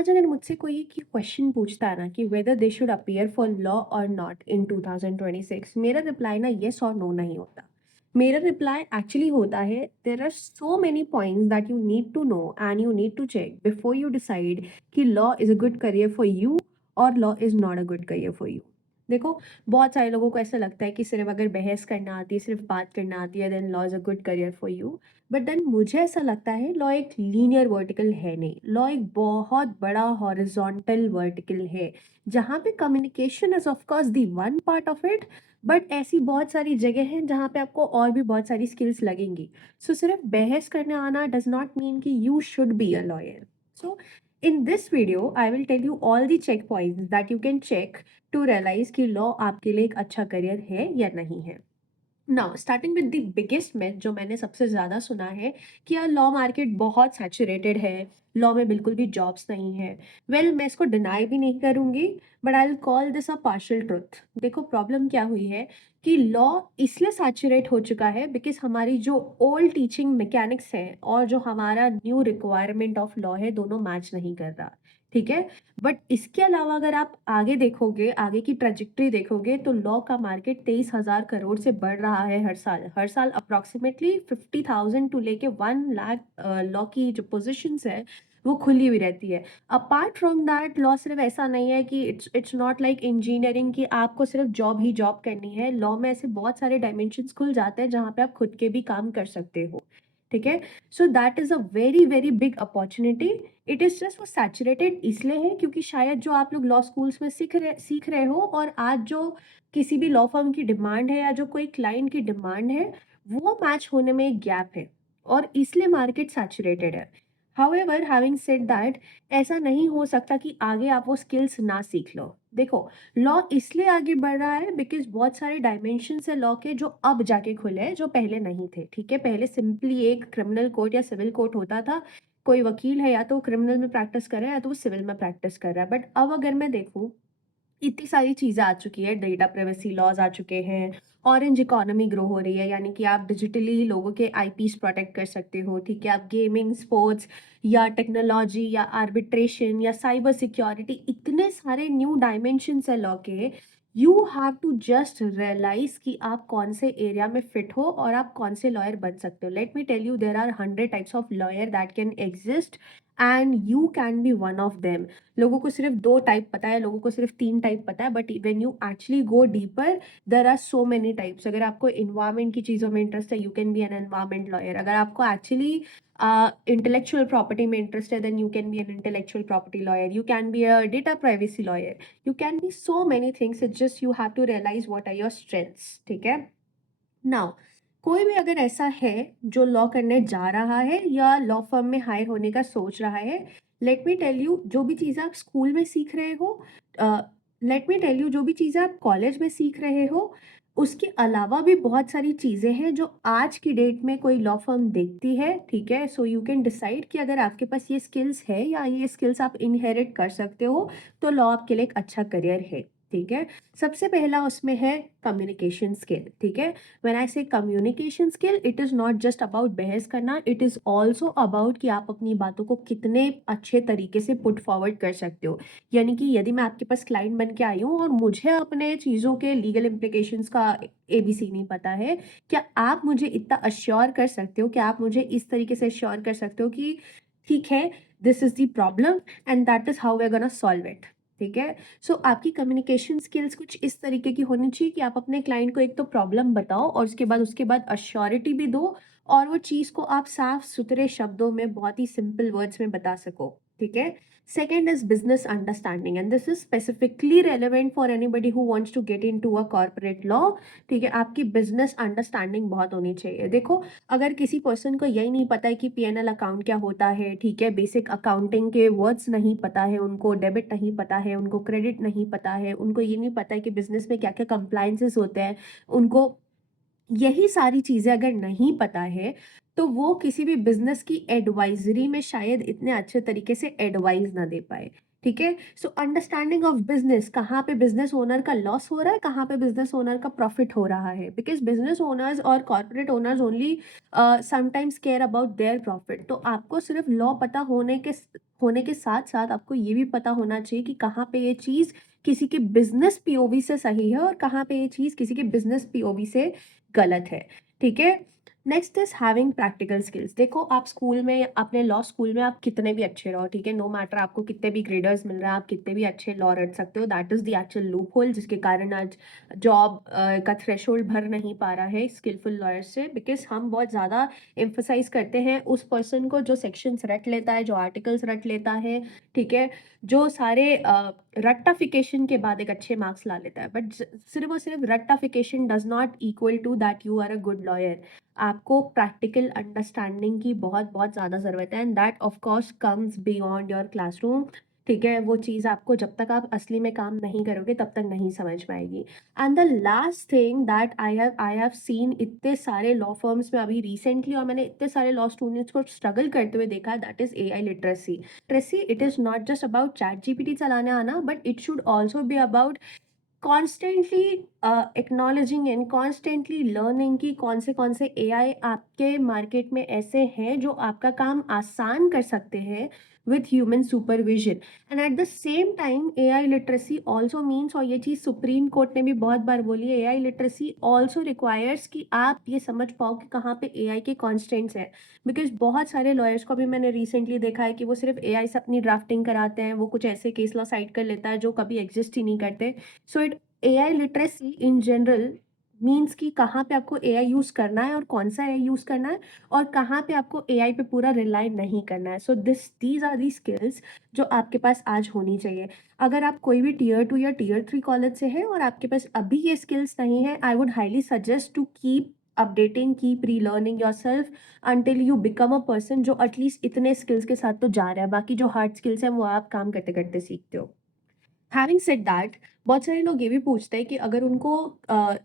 आज अगर मुझसे कोई एक क्वेश्चन पूछता है ना कि whether they should appear for law और नॉट इन 2026, मेरा रिप्लाई ना येस और नो नहीं होता। मेरा रिप्लाई एक्चुअली होता है there are so many points that you need to know and you need to check before you decide कि law is a good career for you और law is not a good career for you. देखो, बहुत सारे लोगों को ऐसा लगता है कि सिर्फ अगर बहस करना आती है, सिर्फ बात करना आती है, then law is a good career for you. But then मुझे ऐसा लगता है लॉ एक लीनियर वर्टिकल है नहीं, लॉ एक बहुत बड़ा हॉरिजॉन्टल वर्टिकल है, जहाँ पे communication is of course the one part of it. But ऐसी बहुत सारी जगह हैं जहाँ पे आपको और भी बहुत सारी स्किल्स लगेंगी। सो सिर्फ बहस करने आना डज नॉट मीन कि you should be a lawyer. So in this video I will tell you all the check points that you can check to realise कि लॉ आपके लिए एक अच्छा करियर है या नहीं है। Now starting with the biggest myth जो मैंने सबसे ज़्यादा सुना है कि यार लॉ मार्केट बहुत सैचुरेटेड है, लॉ में बिल्कुल भी जॉब्स नहीं है। वेल, मैं इसको डिनाई भी नहीं करूँगी, but I will call this a partial truth. देखो, प्रॉब्लम क्या हुई है कि लॉ इसलिए सैचुरेट हो चुका है बिकॉज हमारी जो ओल्ड टीचिंग मैकेनिक्स है और जो हमारा न्यू रिक्वायरमेंट ऑफ लॉ है, दोनों मैच नहीं कर रहा। ठीक है। बट इसके अलावा अगर आप आगे देखोगे, आगे की ट्रेजेक्टरी देखोगे, तो लॉ का मार्केट 23,000 करोड़ से बढ़ रहा है हर साल अप्रॉक्सीमेटली 50,000 टू लेके 1 लाख लॉ की जो पोजिशंस है वो खुली हुई रहती है। अपार्ट फ्रॉम दैट, लॉ सिर्फ ऐसा नहीं है कि इट्स नॉट लाइक इंजीनियरिंग कि आपको सिर्फ जॉब ही जॉब करनी है। लॉ में ऐसे बहुत सारे डायमेंशंस खुल जाते हैं जहाँ पे आप खुद के भी काम कर सकते हो। ठीक है। So that is a very very big opportunity. It is just वो सैचुरेटेड इसलिए है क्योंकि शायद जो आप लोग लॉ स्कूल्स में सीख रहे हो और आज जो किसी भी लॉ फर्म की डिमांड है या जो कोई क्लाइंट की डिमांड है, वो मैच होने में एक गैप है और इसलिए मार्केट सैचुरेटेड है। हाउएवर, हैविंग सेड दैट, ऐसा नहीं हो सकता कि आगे आप वो स्किल्स ना सीख लो। देखो, लॉ इसलिए आगे बढ़ रहा है बिकॉज बहुत सारे डायमेंशंस है लॉ के जो अब जाके खुले हैं, जो पहले नहीं थे। ठीक है, पहले सिंपली एक क्रिमिनल कोर्ट या सिविल कोर्ट होता था। कोई वकील है या तो क्रिमिनल में प्रैक्टिस कर रहा है या तो वो सिविल में प्रैक्टिस कर रहा है। बट अब अगर मैं देखूँ, इतनी सारी चीज़ें आ चुकी है, डेटा प्राइवेसी लॉज आ चुके हैं, ऑरेंज इकोनॉमी ग्रो हो रही है, यानी कि आप डिजिटली लोगों के आईपीस प्रोटेक्ट कर सकते हो। ठीक है, आप गेमिंग, स्पोर्ट्स या टेक्नोलॉजी या आर्बिट्रेशन या साइबर सिक्योरिटी, इतने सारे न्यू डायमेंशंस है लॉ के। You have to just realise कि आप कौन से एरिया में फिट हो और आप कौन से लॉयर बन सकते हो। Let me tell you, there are 100 types of lawyer that can exist and you can be one of them. लोगों को सिर्फ 2 टाइप पता है, लोगों को सिर्फ 3 टाइप पता है, but when you actually go deeper, there are so many types. अगर आपको एनवायरनमेंट की चीज़ों में इंटरेस्ट है, you can be an environment lawyer. अगर आपको एक्चुअली इंटेलेक्चुअल प्रॉपर्टी में इंटरेस्ट है, then you can be an intellectual property lawyer, you can be a data privacy lawyer, you can be so many things. It's just you have to realise what are your strengths. ठीक है। Now, कोई भी अगर ऐसा है जो law करने जा रहा है या लॉ फर्म में हायर होने का सोच रहा है, लेट मी टेल यू, जो भी चीज़ें आप स्कूल में सीख रहे हो, लेट मी टेल यू, जो भी चीज़ें आप कॉलेज में सीख रहे हो, उसके अलावा भी बहुत सारी चीज़ें हैं जो आज की डेट में कोई लॉ फर्म देखती है। ठीक है। सो यू कैन डिसाइड कि अगर आपके पास ये स्किल्स है या ये स्किल्स आप इनहेरिट कर सकते हो, तो लॉ आपके लिए एक अच्छा करियर है। ठीक है। सबसे पहला उसमें है कम्युनिकेशन स्किल। ठीक है। व्हेन आई से communication skill, it is not just about बहस करना, इट इज़ ऑल्सो अबाउट कि आप अपनी बातों को कितने अच्छे तरीके से पुट फॉरवर्ड कर सकते हो। यानी कि यदि मैं आपके पास क्लाइंट बन के आई हूँ और मुझे अपने चीज़ों के लीगल इम्प्लीकेशंस का एबीसी नहीं पता है, क्या आप मुझे इतना अश्योर कर सकते हो, क्या आप मुझे इस तरीके से अश्योर कर सकते हो कि ठीक है, this is the problem and that is how we are gonna solve it. ठीक है। सो आपकी कम्युनिकेशन स्किल्स कुछ इस तरीके की होनी चाहिए कि आप अपने क्लाइंट को एक तो प्रॉब्लम बताओ और उसके बाद अश्योरिटी भी दो, और वो चीज़ को आप साफ सुथरे शब्दों में बहुत ही सिंपल वर्ड्स में बता सको। ठीक है। Second is business understanding and this is specifically relevant for anybody who wants to get into a corporate law. ठीक है, आपकी बिजनेस अंडरस्टैंडिंग बहुत होनी चाहिए। देखो, अगर किसी पर्सन को यही नहीं पता है कि पीएनएल अकाउंट क्या होता है, ठीक है, बेसिक अकाउंटिंग के वर्ड्स नहीं पता है, उनको डेबिट नहीं पता है, उनको क्रेडिट नहीं पता है, उनको ये नहीं पता है कि बिजनेस में क्या क्या कंप्लायंसेस होते हैं, उनको यही सारी चीज़ें अगर नहीं पता है, तो वो किसी भी बिजनेस की एडवाइजरी में शायद इतने अच्छे तरीके से एडवाइस ना दे पाए। ठीक है? सो अंडरस्टैंडिंग ऑफ बिज़नेस, कहाँ पे बिज़नेस ओनर का लॉस हो रहा है, कहाँ पे बिज़नेस ओनर का प्रॉफ़िट हो रहा है। बिकॉज़ बिज़नेस ओनर्स और corporate owners only sometimes care about their profit. तो आपको सिर्फ़ लॉ पता होने के साथ-साथ आपको ये भी पता होना चाहिए कि कहाँ पे ये चीज़ किसी के बिज़नेस पीओवी से सही है और कहाँ पे ये चीज़ किसी के बिज़नेस पीओवी से गलत है। ठीक है? Next is having practical skills. देखो, आप स्कूल में, अपने लॉ स्कूल में आप कितने भी अच्छे रहो, ठीक है, नो मैटर आपको कितने भी ग्रेडर्स मिल रहा है, आप कितने भी अच्छे लॉ रट सकते हो, that is the actual loop hole जिसके कारण आज जॉब का थ्रेशोल्ड भर नहीं पा रहा है स्किलफुल लॉयर से। बिकॉज हम बहुत ज़्यादा एम्फोसाइज करते हैं उस पर्सन को जो सेक्शंस रट लेता है, जो आर्टिकल्स रट लेता है, ठीक है, जो सारे रट्टाफिकेशन के बाद एक अच्छे मार्क्स ला लेता है। बट सिर्फ और सिर्फ रट्टाफिकेशन does not equal to that you are a good lawyer. आपको प्रैक्टिकल अंडरस्टैंडिंग की बहुत बहुत ज़्यादा ज़रूरत है, and that of course comes beyond your classroom. ठीक है, वो चीज़ आपको जब तक आप असली में काम नहीं करोगे तब तक नहीं समझ पाएगी। And the last thing that I have seen इतने सारे लॉ फर्म्स में अभी रिसेंटली, और मैंने इतने सारे लॉ स्टूडेंट्स को स्ट्रगल करते हुए देखा है, that is AI literacy. Literacy, it is not just about chat GPT चलाने आना, but it should also be about constantly acknowledging and constantly learning कि कौन से एआई आपके मार्केट में ऐसे हैं जो आपका काम आसान कर सकते हैं with human supervision. And at the same time AI literacy also means, और ये चीज़ सुप्रीम कोर्ट ने भी बहुत बार बोली है, एआई लिटरेसी ऑल्सो रिक्वायर्स कि आप ये समझ पाओ कि कहाँ पे एआई के कॉन्स्टेंट्स हैं। बिकॉज बहुत सारे लॉयर्स को भी मैंने रिसेंटली देखा है कि वो सिर्फ एआई से अपनी ड्राफ्टिंग कराते हैं, वो कुछ ऐसे केस लॉ साइट कर लेता है जो कभी एग्जिस्ट ही नहीं करते। So it AI literacy in general means कि कहाँ पे आपको एआई यूज़ करना है और कौन सा एआई यूज़ करना है, और कहाँ पे आपको एआई पे पूरा रिलाई नहीं करना है। So these are the skills जो आपके पास आज होनी चाहिए। अगर आप कोई भी टियर 2 या टियर 3 कॉलेज से हैं और आपके पास अभी ये स्किल्स नहीं है, I would highly suggest to keep updating, keep relearning your self until you become a person जो एटलीस्ट इतने स्किल्स के साथ तो जा रहा है। बाकी जो हार्ड स्किल्स हैं वो आप काम करते करते सीखते हो। हैविंग सेड दैट, बहुत सारे लोग ये भी पूछते हैं कि अगर उनको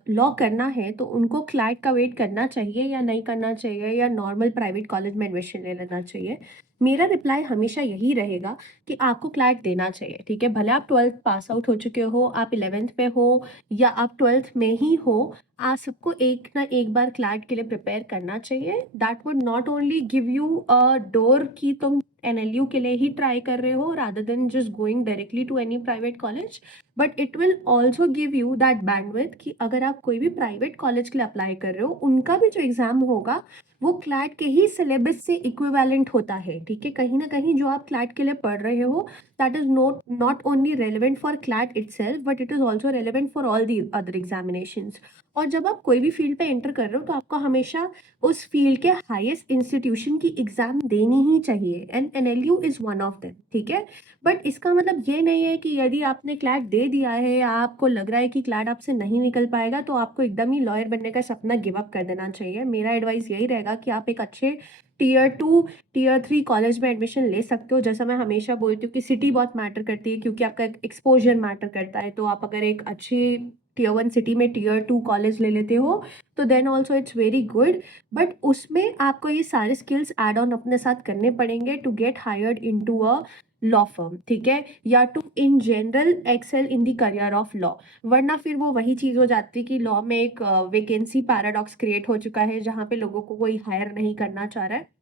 लॉ करना है तो उनको क्लैट का वेट करना चाहिए या नहीं करना चाहिए, या नॉर्मल प्राइवेट कॉलेज में एडमिशन ले लेना चाहिए। मेरा रिप्लाई हमेशा यही रहेगा कि आपको क्लैट देना चाहिए। ठीक है, भले आप 12th पास आउट हो चुके हो, आप 11th में हो या आप 12th में ही हो, आप सबको एक ना एक बार क्लैट के लिए प्रिपेयर करना चाहिए। That would not only give you a door कि तुम एनएलयू के लिए ही ट्राई कर रहे हो rather than just going directly to any private college, but it will also give you that bandwidth कि अगर आप कोई भी प्राइवेट कॉलेज के लिए अप्लाई कर रहे हो, उनका भी जो एग्जाम होगा वो क्लैट के ही सिलेबस से इक्विवेलेंट होता है। ठीक है, कहीं ना कहीं जो आप क्लैट के लिए पढ़ रहे हो, that is not only relevant for CLAT itself, but it is also relevant for all the other examinations. और जब आप कोई भी फील्ड पे एंटर कर रहे हो तो आपको हमेशा उस फील्ड के हाईएस्ट इंस्टीट्यूशन की एग्जाम देनी ही चाहिए, and NLU is one of them. ठीक है, बट इसका मतलब ये नहीं है कि यदि आपने क्लैट दे दिया है या आपको लग रहा है कि क्लैट आपसे नहीं निकल पाएगा तो आपको एकदम ही लॉयर बनने का सपना गिव अप कर देना चाहिए। मेरा एडवाइस यही रहेगा कि आप एक अच्छे टियर 2 टियर 3 कॉलेज में एडमिशन ले सकते हो। जैसा मैं हमेशा बोलती हूँ कि सिटी बहुत मैटर करती है क्योंकि आपका एक्सपोजर मैटर करता है। तो आप अगर एक अच्छी टियर 1 सिटी में टियर 2 कॉलेज ले लेते हो तो then also it's very good, but उसमें आपको ये सारे स्किल्स एड ऑन अपने साथ करने पड़ेंगे to get hired into a law firm. ठीक है, या to in general excel in the career of law. वरना फिर वो वही चीज़ हो जाती है कि लॉ में एक वेकेंसी पैराडॉक्स क्रिएट हो चुका है जहाँ पे लोगों को कोई हायर नहीं करना चाह रहा है।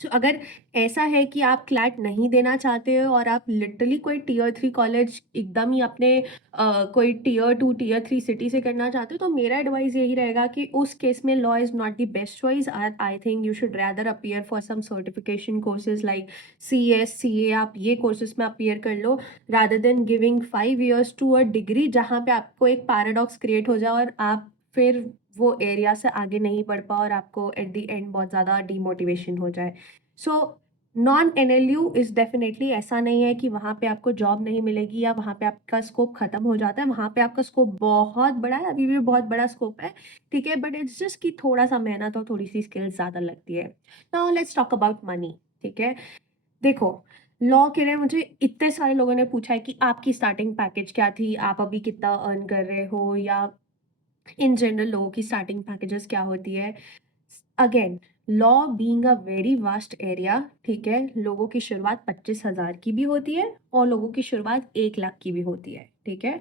सो अगर ऐसा है कि आप क्लैट नहीं देना चाहते हो और आप लिटरली कोई टियर 3 कॉलेज एकदम ही अपने कोई टियर 2 टियर 3 सिटी से करना चाहते हो, तो मेरा एडवाइस यही रहेगा कि उस केस में law is not the best choice. I think you should rather appear for some certification courses like CA आप ये कोर्सेज में अपीयर कर लो rather than giving 5 years to a degree जहाँ पे आपको एक पैराडॉक्स क्रिएट हो जाए और आप फिर वो एरिया से आगे नहीं बढ़ पाओ और आपको एट द एंड बहुत ज़्यादा डीमोटिवेशन हो जाए। So non NLU is definitely ऐसा नहीं है कि वहाँ पे आपको जॉब नहीं मिलेगी या वहाँ पे आपका स्कोप खत्म हो जाता है। वहाँ पे आपका स्कोप बहुत बड़ा है, अभी भी बहुत बड़ा स्कोप है। ठीक है, बट इट्स जस्ट कि थोड़ा सा मेहनत और थोड़ी सी स्किल्स ज़्यादा लगती है। Now let's talk about money. ठीक है, देखो, लॉ के लिए मुझे इतने सारे लोगों ने पूछा है कि आपकी स्टार्टिंग पैकेज क्या थी, आप अभी कितना अर्न कर रहे हो, या इन जनरल लोगों की स्टार्टिंग पैकेजेस क्या होती है। Again, law being a very vast area, ठीक है, लोगों की शुरुआत 25,000 की भी होती है और लोगों की शुरुआत 1 लाख की भी होती है, ठीक है।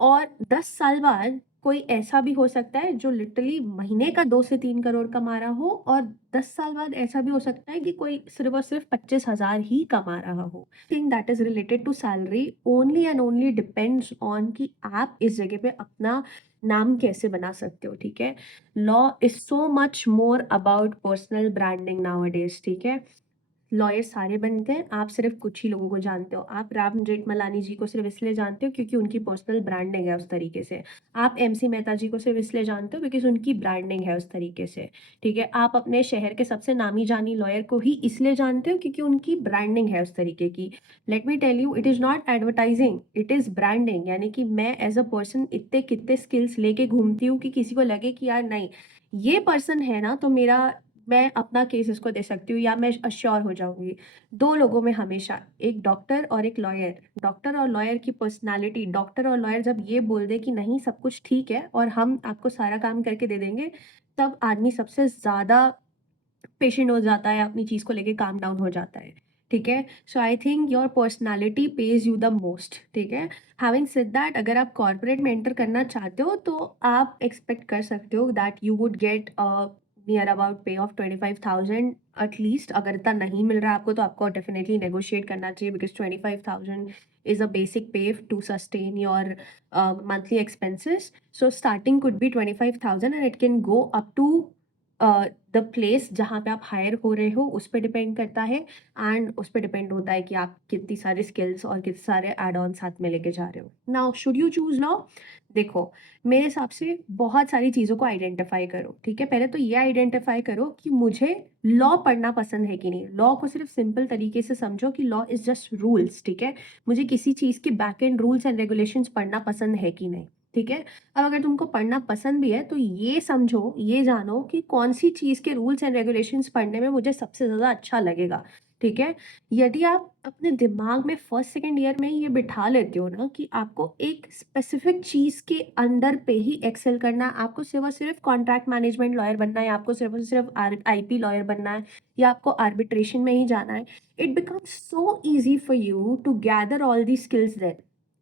और 10 साल बाद कोई ऐसा भी हो सकता है जो लिटरली महीने का 2 से 3 करोड़ कमा रहा हो, और 10 साल बाद ऐसा भी हो सकता है कि कोई सिर्फ और सिर्फ 25,000 ही कमा रहा हो। Thing that is related to salary only and only depends on कि आप इस जगह पे अपना नाम कैसे बना सकते हो, ठीक है। Law is so much more about personal branding nowadays, ठीक है। लॉयर सारे बनते हैं, आप सिर्फ कुछ ही लोगों को जानते हो। आप राम जेठमलानी जी को सिर्फ इसलिए जानते हो क्योंकि उनकी पर्सनल ब्रांडिंग है उस तरीके से। आप एमसी मेहता जी को सिर्फ इसलिए जानते हो बिकॉज उनकी ब्रांडिंग है उस तरीके से, ठीक है। आप अपने शहर के सबसे नामी जानी लॉयर को ही इसलिए जानते हो क्योंकि उनकी ब्रांडिंग है उस तरीके की। Let me tell you, it is not advertising, it is branding. यानी कि मैं एज अ पर्सन इतने कितने स्किल्स लेके घूमती हूँ कि किसी को लगे कि यार नहीं, ये पर्सन है ना, तो मेरा, मैं अपना केस इसको दे सकती हूँ या मैं अश्योर हो जाऊँगी। 2 लोगों में हमेशा, एक डॉक्टर और एक लॉयर, डॉक्टर और लॉयर की पर्सनैलिटी, डॉक्टर और लॉयर जब ये बोल दे कि नहीं सब कुछ ठीक है और हम आपको सारा काम करके दे देंगे, तब आदमी सबसे ज़्यादा पेशेंट हो जाता है, अपनी चीज़ को लेके काम डाउन हो जाता है, ठीक है। So I think your personality pays you the most, ठीक है। हैविंग सेड दैट, अगर आप कॉर्पोरेट में एंटर करना चाहते हो तो आप एक्सपेक्ट कर सकते हो that you would get near about पे ऑफ 25,000 एटलीस्ट। अगर इतना नहीं मिल रहा है आपको तो आपको डेफिनेटली नेगोशिएट करना चाहिए because 25,000 is a basic pay to sustain your monthly expenses. So starting could be 25,000 and it can go up to the place जहाँ पे आप हायर हो रहे हो उस पे डिपेंड करता है, एंड उस पे डिपेंड होता है कि आप कितनी सारी स्किल्स और कितने सारे एड ऑन साथ में लेके जा रहे हो। Now should you choose law? देखो, मेरे हिसाब से बहुत सारी चीज़ों को आइडेंटिफाई करो, ठीक है। पहले तो ये आइडेंटिफाई करो कि मुझे लॉ पढ़ना पसंद है कि नहीं। लॉ को सिर्फ सिंपल तरीके से समझो कि लॉ इज जस्ट रूल्स, ठीक है। मुझे किसी चीज़ के back and rules and regulations पढ़ना पसंद है कि नहीं, ठीक है। अब अगर तुमको पढ़ना पसंद भी है तो ये समझो, ये जानो कि कौन सी चीज़ के रूल्स एंड रेगुलेशंस पढ़ने में मुझे सबसे ज़्यादा अच्छा लगेगा, ठीक है। यदि आप अपने दिमाग में फर्स्ट सेकंड ईयर में ये बिठा लेते हो ना कि आपको एक स्पेसिफिक चीज़ के अंदर पे ही एक्सेल करना है, आपको सिर्फ और सिर्फ कॉन्ट्रैक्ट मैनेजमेंट लॉयर बनना है, आपको सिर्फ और सिर्फ आईपी लॉयर बनना है, या आपको आर्बिट्रेशन में ही जाना है, it becomes so easy for you to gather all the skills then,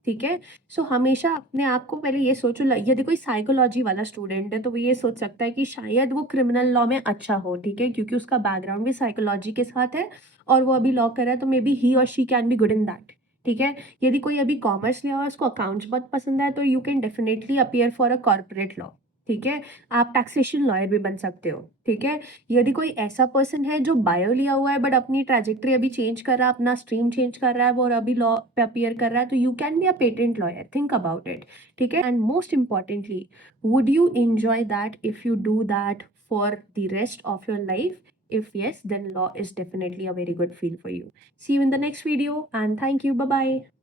ठीक है। सो हमेशा अपने आप को पहले ये सोचो, यदि कोई साइकोलॉजी वाला स्टूडेंट है तो वो ये सोच सकता है कि शायद वो क्रिमिनल लॉ में अच्छा हो, ठीक है, क्योंकि उसका बैकग्राउंड भी साइकोलॉजी के साथ है और वो अभी लॉ कर रहा है, तो मे बी ही और she can be good in that, ठीक है। यदि कोई अभी कॉमर्स लिया और उसको अकाउंट्स बहुत पसंद है तो you can definitely appear for a corporate law, ठीक है। आप टैक्सेशन लॉयर भी बन सकते हो, ठीक है। यदि कोई ऐसा पर्सन है जो बायो लिया हुआ है बट अपनी ट्रैजेक्टरी अभी चेंज कर रहा है, अपना स्ट्रीम चेंज कर रहा है वो और अभी लॉ पे अपीयर कर रहा है, तो you can be a patent lawyer, think about it, ठीक है। And most importantly, would you enjoy that if you do that for the rest of your life? If yes, then law is definitely a very good field for you. See you in the next video and thank you. Bye bye.